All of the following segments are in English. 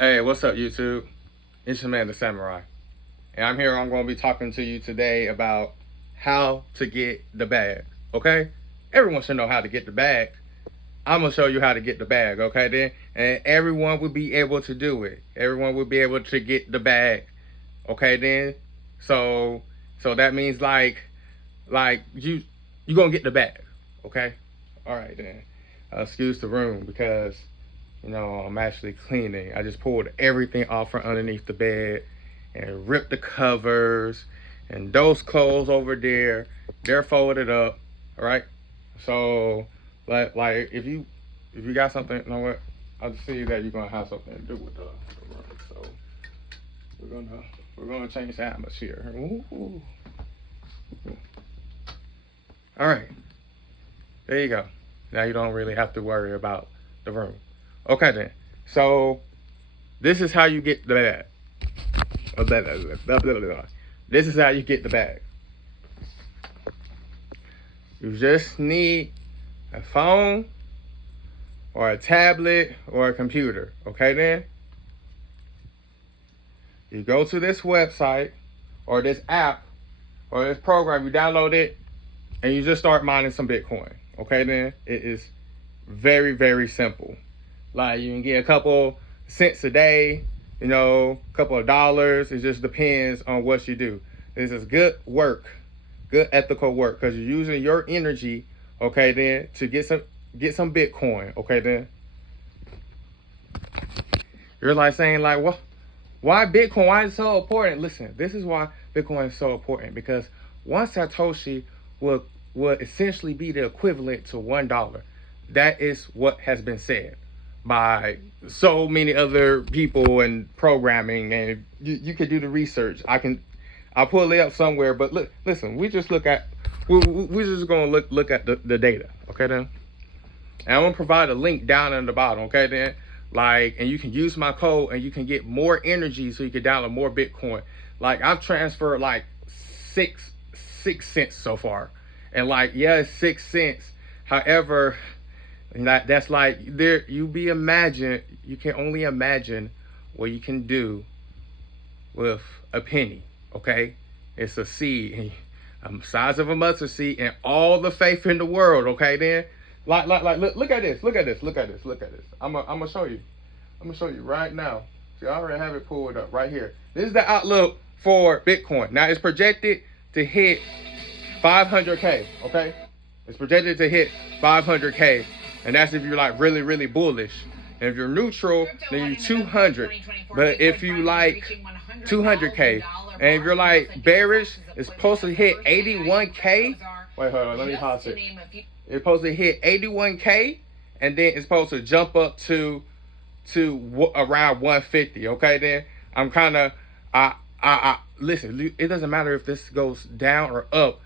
Hey, what's up, YouTube? It's your man, the Samurai. And I'm going to be talking to you today about how to get the bag, okay? Everyone should know how to get the bag. I'm going to show you how to get the bag, okay, then? And everyone will be able to do it. Everyone will be able to get the bag, okay, then? So that means, you're going to get the bag, okay? All right, then. Excuse the room because I'm actually cleaning. I just pulled everything off from underneath the bed and ripped the covers, and those clothes over there, they're folded up. All right. So, like if you got something, you know what? I see that you're gonna have something to do with the room. So we're gonna change the atmosphere. Ooh. All right. There you go. Now you don't really have to worry about the room. Okay then. So this is how you get the bag. This is how you get the bag. You just need a phone or a tablet or a computer. Okay then? You go to this website or this app or this program, you download it, and you just start mining some Bitcoin. Okay then? It is very, very simple. Like, you can get a couple cents a day, a couple of dollars. It just depends on what you do. This is good work, good ethical work, because you're using your energy, okay, then, to get some Bitcoin, okay, then. You're like saying, like, well, why Bitcoin? Why is it so important? Listen, this is why Bitcoin is so important, because one Satoshi will essentially be the equivalent to $1. That is what has been said by so many other people and programming, and you could do the research. I'll pull it up somewhere, but listen, we're just gonna look at the data, okay then? And I'm gonna provide a link down in the bottom, okay then? And you can use my code and you can get more energy so you can download more Bitcoin. Like, I've transferred like six cents so far. And it's 6 cents. However, that's like you can only imagine what you can do with a penny, okay? It's a seed, the size of a mustard seed, and all the faith in the world, okay then? Look at this. I'm gonna show you. I'm gonna show you right now. See, I already have it pulled up right here. This is the outlook for Bitcoin. Now, it's projected to hit 500K, okay? It's projected to hit 500K. And that's if you're like really, really bullish. And if you're neutral, then you're 200. But if you like 200K, and if you're like bearish, it's supposed to hit 81K. Wait, hold on, let me pause it. It's supposed to hit 81K, and then it's supposed to jump up to around 150. Okay, then I'm kind of listen. It doesn't matter if this goes down or up.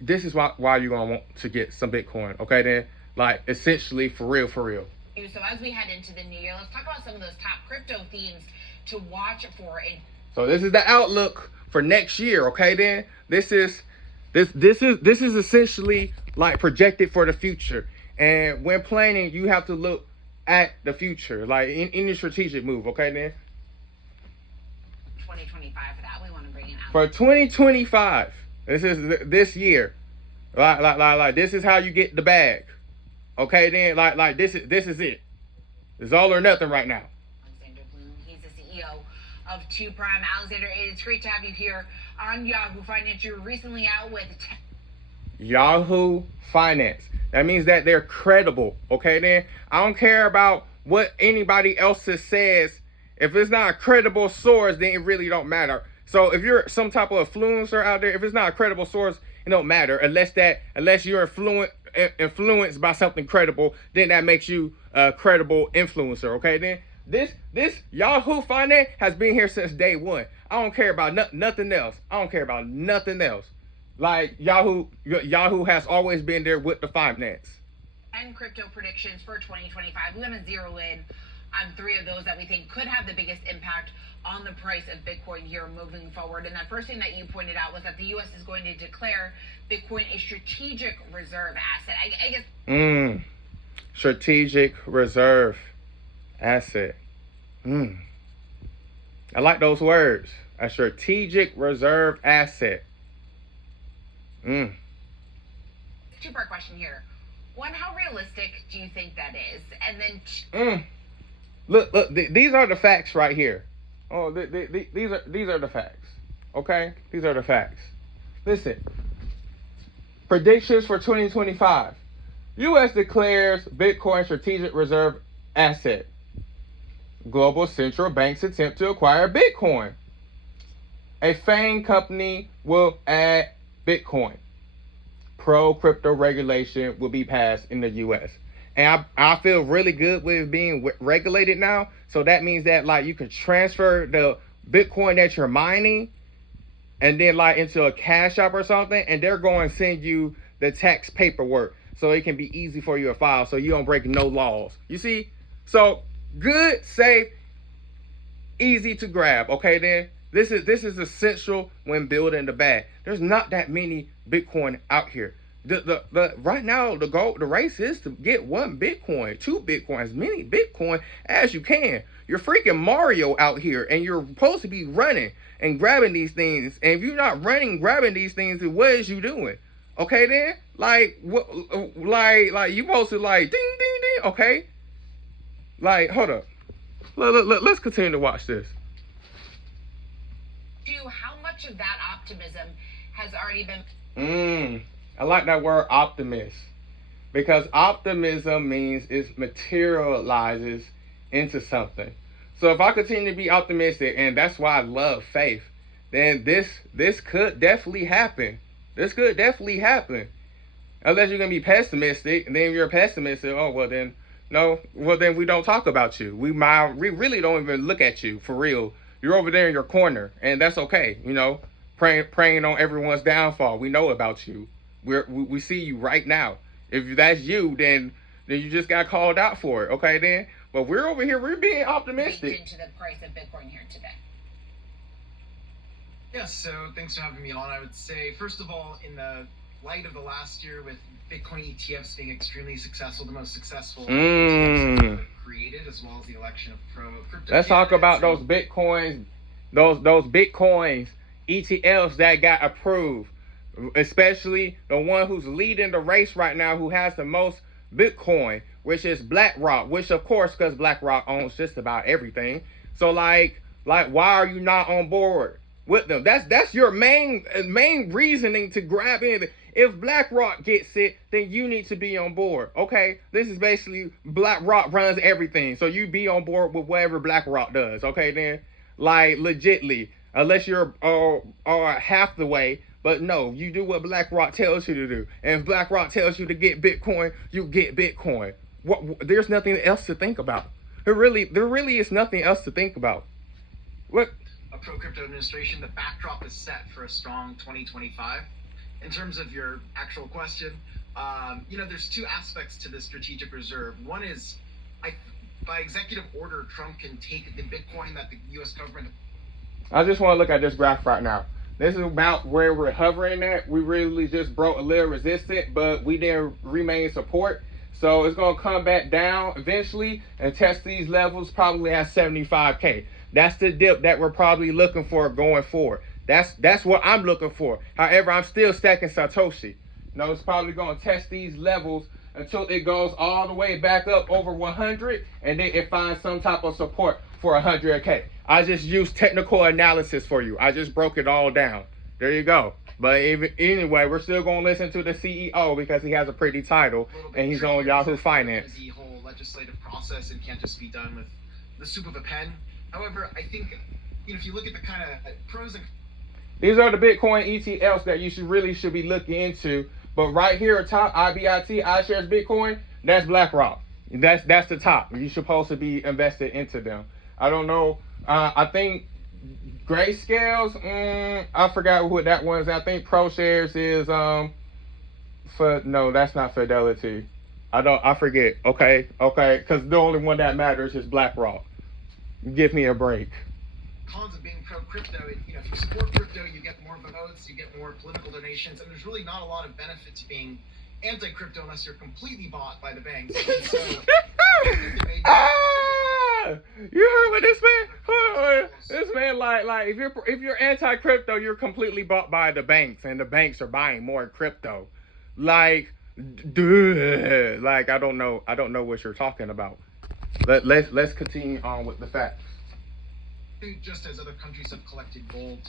This is why you're gonna want to get some Bitcoin. Okay, then. Like, essentially, for real. So as we head into the new year, let's talk about some of those top crypto themes to watch for. So this is the outlook for next year, okay then? This is essentially like projected for the future. And when planning, you have to look at the future, like in any strategic move, okay then? 2025 for that, we want to bring it out. For 2025, this year. Like this is how you get the bag. Okay, then, this is it. It's all or nothing right now. Alexander Bloom, he's the CEO of 2 Prime. Alexander, it's great to have you here on Yahoo Finance. You were recently out with Yahoo Finance. That means that they're credible. Okay, then. I don't care about what anybody else says. If it's not a credible source, then it really don't matter. So if you're some type of influencer out there, if it's not a credible source, it don't matter unless you're influenced by something credible, then that makes you a credible influencer. Okay, then this Yahoo Finance has been here since day one. I don't care about nothing else. Like, Yahoo has always been there with the finance. And crypto predictions for 2025. We want to zero in on 3 of those that we think could have the biggest impact on the price of Bitcoin here moving forward. And that first thing that you pointed out was that the U.S. is going to declare Bitcoin a strategic reserve asset. I guess. Strategic reserve asset. I like those words. A strategic reserve asset. Mm. Two-part question here. One, how realistic do you think that is? And then Look, these are the facts right here. Oh, these are the facts. Okay, these are the facts. Listen, predictions for 2025. U.S. declares Bitcoin strategic reserve asset. Global central banks attempt to acquire Bitcoin. A FANG company will add Bitcoin. Pro-crypto regulation will be passed in the U.S. And I feel really good with it being regulated now. So that means that like you can transfer the Bitcoin that you're mining and then like into a cash shop or something, and they're going to send you the tax paperwork so it can be easy for you to file so you don't break no laws. You see? So good, safe, easy to grab. Okay, then this is essential when building the bag. There's not that many Bitcoin out here. The right now the race is to get 1 Bitcoin, 2 Bitcoin, as many Bitcoin as you can. You're freaking Mario out here, and you're supposed to be running and grabbing these things. And if you're not running, grabbing these things, then what is you doing? Okay, then like what, like you supposed to like ding ding ding. Okay, like hold up. Let's continue to watch this. How much of that optimism has already been? I like that word optimist, because optimism means it materializes into something. So if I continue to be optimistic, and that's why I love faith, then this could definitely happen. This could definitely happen. Unless you're gonna be pessimistic, and then if you're pessimistic, oh well then no, well then we don't talk about you. We really don't even look at you for real. You're over there in your corner, and that's okay. You know, praying on everyone's downfall. We know about you. We see you right now. If that's you, then you just got called out for it. Okay, then. But we're over here. We're being optimistic. Into the price of Bitcoin here today. Yes. So thanks for having me on. I would say first of all, in the light of the last year with Bitcoin ETFs being extremely successful, the most successful ETFs created, as well as the election of crypto. Let's talk about those Bitcoins, those Bitcoins ETFs that got approved. Especially the one who's leading the race right now, who has the most Bitcoin, which is BlackRock, which of course, because BlackRock owns just about everything. So like why are you not on board with them? That's your main reasoning to grab in. If BlackRock gets it, then you need to be on board. Okay, this is basically BlackRock runs everything, so you be on board with whatever BlackRock does. Okay, then like legitly, unless you're half the way. But no, you do what BlackRock tells you to do. And if BlackRock tells you to get Bitcoin, you get Bitcoin. There's nothing else to think about. There really is nothing else to think about. Look, a pro-crypto administration, the backdrop is set for a strong 2025. In terms of your actual question, there's 2 aspects to the strategic reserve. One is, by executive order, Trump can take the Bitcoin that the U.S. government. I just want to look at this graph right now. This is about where we're hovering at. We really just broke a little resistance, but we didn't remain support. So it's going to come back down eventually and test these levels probably at 75K. That's the dip that we're probably looking for going forward. That's what I'm looking for. However, I'm still stacking Satoshi. It's probably going to test these levels until it goes all the way back up over 100, and then it finds some type of support for 100K. I just used technical analysis for you. I just broke it all down. There you go. But anyway, we're still going to listen to the CEO because he has a pretty title, and he's on Yahoo Finance. The whole legislative process and can't just be done with the soup of a pen. However, I think if you look at the kind of pros and these are the Bitcoin ETFs that you should be looking into. But right here at top, IBIT, iShares Bitcoin, that's BlackRock. That's the top. You're supposed to be invested into them. I don't know. I think Grayscales, I forgot what that one's. I think ProShares is no, that's not Fidelity. I forget. Okay, because the only one that matters is BlackRock. Give me a break. Cons of being pro-crypto, if you support crypto, you get more votes, you get more political donations, and there's really not a lot of benefit to being anti-crypto unless you're completely bought by the banks. So, you heard what this man? This man, like if you're anti crypto, you're completely bought by the banks, and the banks are buying more crypto. Like, duh, like I don't know what you're talking about. Let's continue on with the facts. Just as other countries have collected gold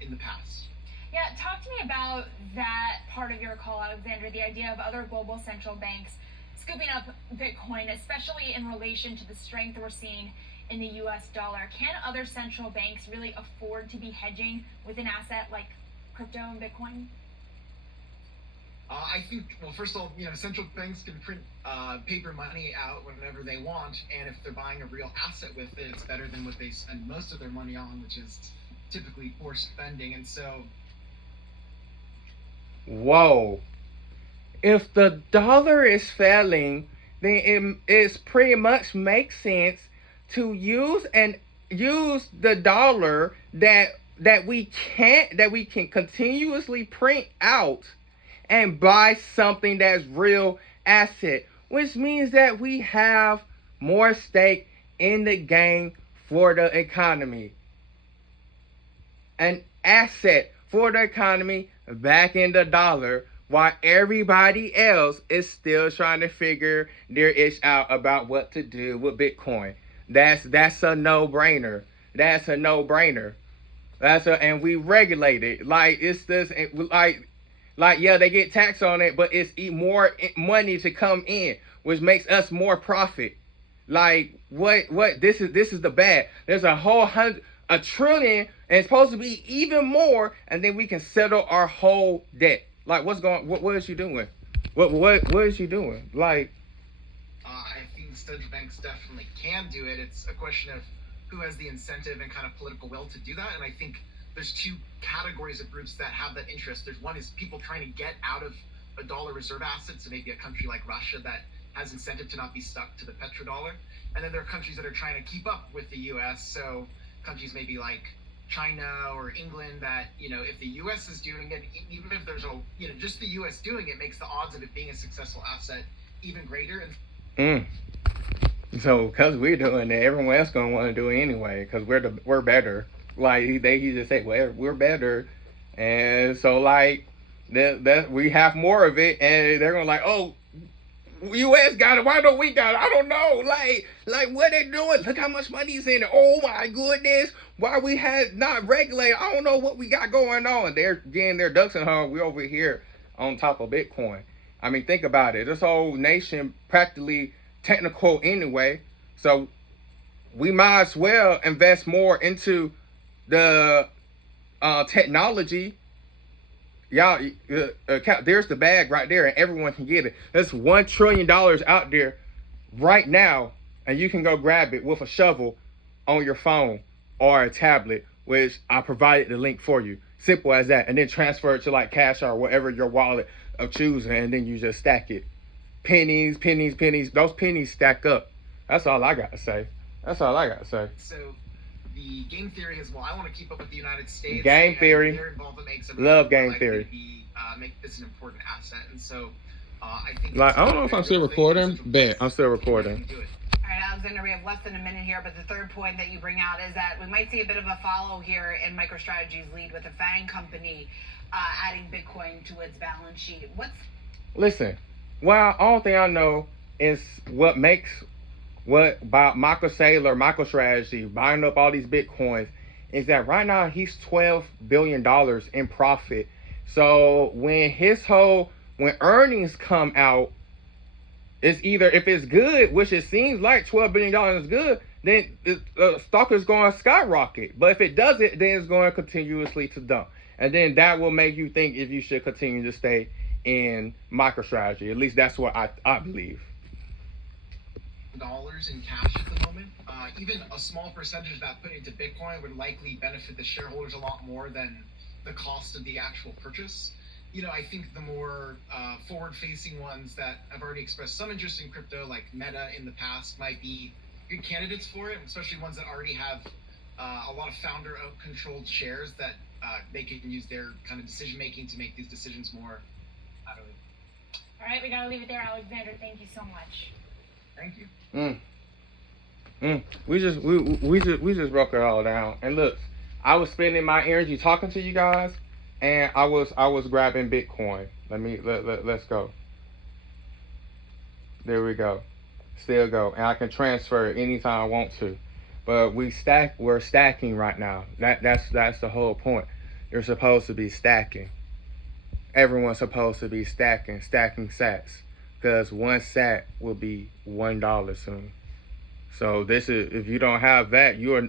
in the past. Yeah, talk to me about that part of your call, Alexander, the idea of other global central banks scooping up Bitcoin, especially in relation to the strength we're seeing in the US dollar. Can other central banks really afford to be hedging with an asset like crypto and Bitcoin? I think, well, first of all, central banks can print paper money out whenever they want, and if they're buying a real asset with it, it's better than what they spend most of their money on, which is typically poor spending. And so, whoa, if the dollar is failing, then it's pretty much makes sense to use the dollar that we can continuously print out and buy something that's real asset, which means that we have more stake in the game for the economy. An asset for the economy back in the dollar, while everybody else is still trying to figure their ish out about what to do with Bitcoin. That's a no-brainer. That's a no-brainer. And we regulate it. Like it's this like yeah, they get taxed on it, but it's more money to come in, which makes us more profit. Like what this is the bad. There's a trillion, and it's supposed to be even more, and then we can settle our whole debt. Like what is you doing? What is you doing? Like I think central banks definitely can do it. It's a question of who has the incentive and kind of political will to do that, and I think there's two categories of groups that have that interest. There's one is people trying to get out of a dollar reserve asset, so maybe a country like Russia that has incentive to not be stuck to the petrodollar. And then there are countries that are trying to keep up with the US, so countries maybe like China or England that, if the US is doing it, even if there's just the US doing it makes the odds of it being a successful asset even greater. So because we're doing it, everyone else gonna want to do it anyway because we're better. Like he just say, well, we're better, and so like that we have more of it, and they're gonna like, oh, U.S. got it. Why don't we got it? I don't know. Like what they doing? Look how much money's in it. Oh my goodness. Why we had not regulated? I don't know what we got going on. They're getting their ducks in a row. We over here on top of Bitcoin. I mean, think about it. This whole nation practically technical anyway. So we might as well invest more into the technology. Y'all, there's the bag right there, and everyone can get it. There's $1 trillion out there right now, and you can go grab it with a shovel on your phone or a tablet, which I provided the link for you. Simple as that, and then transfer it to like Cash or whatever your wallet of choosing, and then you just stack it. Pennies. Those pennies stack up. That's all I gotta say. So the game theory is, well, I want to keep up with the United States. Game theory. Their involvement makes love game theory. Make this an important asset, and so I think. Like I don't know if I'm still recording. Bet I'm still recording. All right, Alexander, we have less than a minute here, but the third point that you bring out is that we might see a bit of a follow here in MicroStrategy's lead with the FANG company adding Bitcoin to its balance sheet. Listen, well, all thing I know is what about Michael Saylor, MicroStrategy buying up all these Bitcoins is that right now he's $12 billion in profit. So when earnings come out, it's either if it's good, which it seems like $12 billion is good, then the stock is going to skyrocket. But if it doesn't, then it's going to continuously to dump. And then that will make you think if you should continue to stay in MicroStrategy. At least that's what I believe. Dollars in cash at the moment. Even a small percentage of that put into Bitcoin would likely benefit the shareholders a lot more than the cost of the actual purchase. I think the more forward-facing ones that have already expressed some interest in crypto, like Meta in the past, might be good candidates for it, especially ones that already have a lot of founder-controlled shares that they can use their kind of decision-making to make these decisions more. All right, we gotta leave it there, Alexander. Thank you so much. Thank you. We just broke it all down. And look, I was spending my energy talking to you guys, and I was grabbing Bitcoin. Let's go. There we go. Still go, and I can transfer it anytime I want to. But we're stacking right now. That's the whole point. You're supposed to be stacking. Everyone's supposed to be stacking sats, because one sat will be $1 soon. So this is, if you don't have that, you're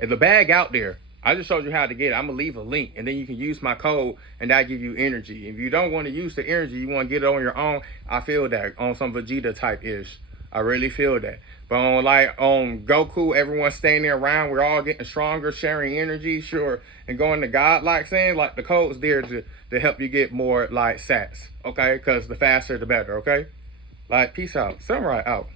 the bag out there. I just showed you how to get it. I'm gonna leave a link, and then you can use my code, and that give you energy. If you don't want to use the energy, you want to get it on your own. I feel that on some Vegeta type ish. I really feel that. But on Goku, everyone's staying there around. We're all getting stronger, sharing energy, sure, and going to God like saying like the code's there to help you get more like sats. Okay, because the faster the better. Okay, like peace out. Samurai out.